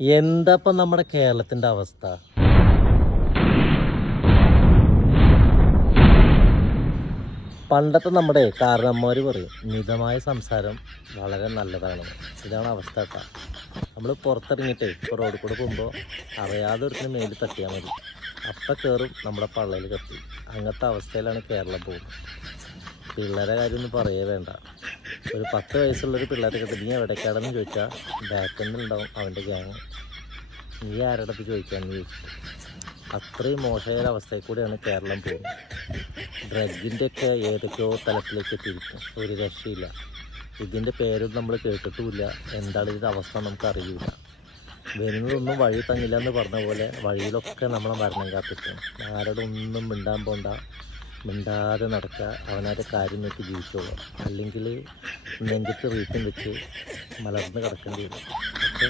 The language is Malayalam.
എന്താപ്പം നമ്മുടെ കേരളത്തിൻ്റെ അവസ്ഥ? പണ്ടത്തെ നമ്മുടെ കാരണന്മാർ പറയും മിതമായ സംസാരം വളരെ നല്ലതാണ്. ഇതാണ് അവസ്ഥ കേട്ടോ. നമ്മൾ പുറത്തിറങ്ങിയിട്ടേ ഇപ്പോൾ റോഡിൽ കൂടെ പോകുമ്പോൾ അറിയാതെ ഒരുത്തിന് മേലിൽ തട്ടിയാൽ മതി, അപ്പം കയറും നമ്മുടെ പള്ളയിൽ കത്തി. അങ്ങനത്തെ അവസ്ഥയിലാണ് കേരളം പോകുന്നത്. പിള്ളേരെ കാര്യമൊന്നും പറയേ വേണ്ട. ഒരു 10 വയസ്സുള്ളൊരു പിള്ളേരെ കിട്ടി നീ എവിടേക്കാടെന്ന് ചോദിച്ചാൽ ബാക്കിൽ നിന്നുണ്ടാവും അവൻ്റെ ഗ്യാങ്. നീ ആരുടെ അടുത്ത് ചോദിക്കാമെന്ന് ചോദിച്ചിട്ട് അത്രയും മോശമായ അവസ്ഥയിൽ കൂടെയാണ് കേരളം പോകുന്നത്. ഡ്രഗിൻ്റെയൊക്കെ ഏതൊക്കെയോ തലത്തിലേക്ക് എത്തിയിരിക്കും, ഒരു രക്ഷയില്ല. ഇതിൻ്റെ പേരും നമ്മൾ കേട്ടിട്ടുമില്ല, എന്താണ് ഇതിൻ്റെ അവസ്ഥ നമുക്കറിയില്ല. വരുന്നതൊന്നും വഴി തങ്ങില്ല എന്ന് പറഞ്ഞ പോലെ വഴിയിലൊക്കെ നമ്മളെ മരണം കാത്തിരിക്കും. ആരോടൊന്നും മിണ്ടാൻ പോണ്ട, മിണ്ടാതെ നടക്കുക, അവനാരുടെ കാര്യം നോക്കി ജീവിച്ചോളൂ. അല്ലെങ്കിൽ നെഞ്ചത്ത് റീറ്റും വെച്ച് മലർന്ന് കിടക്കേണ്ടി വരും. ഓക്കെ.